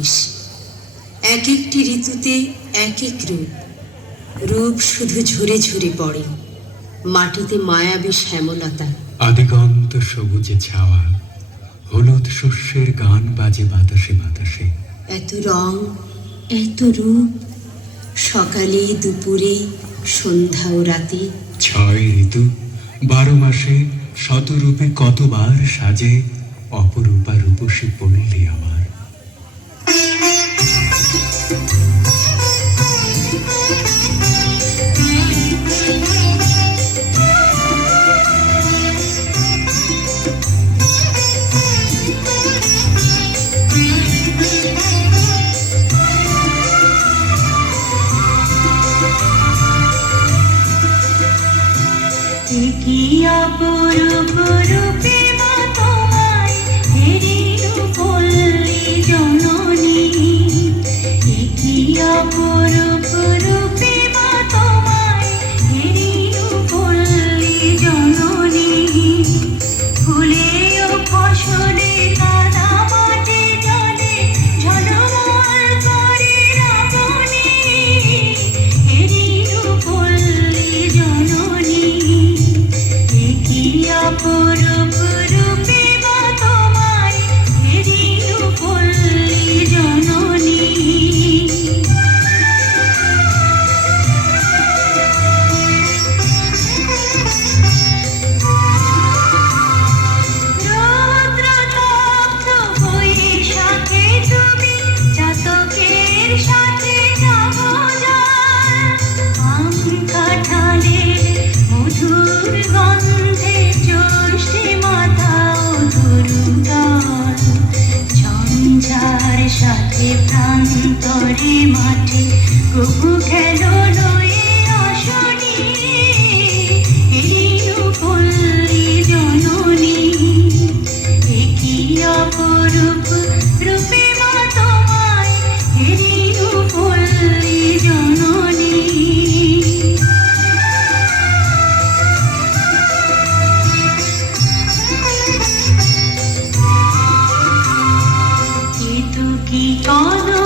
জিনিস, এক একটি ঋতুতে এক এক রূপ। রূপ শুধু ঝরে ঝরে পড়ে, মাটিতে মায়াবী শ্যামলতা। আদিগন্ত সবুজে ছাওয়া, হলুদ শস্যের গান বাজে বাতাসে বাতাসে। এত রং, এত রূপ, সকালে দুপুরে সন্ধ্যা ও রাতে। 6 ঋতু, 12 মাসে শতরূপে কতবার সাজে অপরূপা রূপসী পল্লী আমার। কি অপরূপ রূপে মা তোমায় হেরিনু পল্লী জননী, কি অপরূপ রূপে মা তোমায় হেরিনু পল্লী জননী। ফুলে ও ফসলে কাদা মাঠে জলে ঝলমল করে রাবণী, হেরিনু পল্লী জননী। অপরূপ রূপে মা তোমায় হেরিনু পল্লী জননী। রৌদ্রতপ্ত বৈশাখে তুমি চাতকের সাথে যাবো যার, আম কাঁঠালের মধুর গন্ধে জ্যৈষ্ঠী মাথা ও ধরুতাল। ঝঞ্ঝার সাথে প্রান্তরে মাঠে প্রভু খেলো লয়ে আসনি, হেরিনু পল্লী জননী। কি অপরূপ রূপে মা তোমায় হেরিনু পল্লী জননী। কি কদম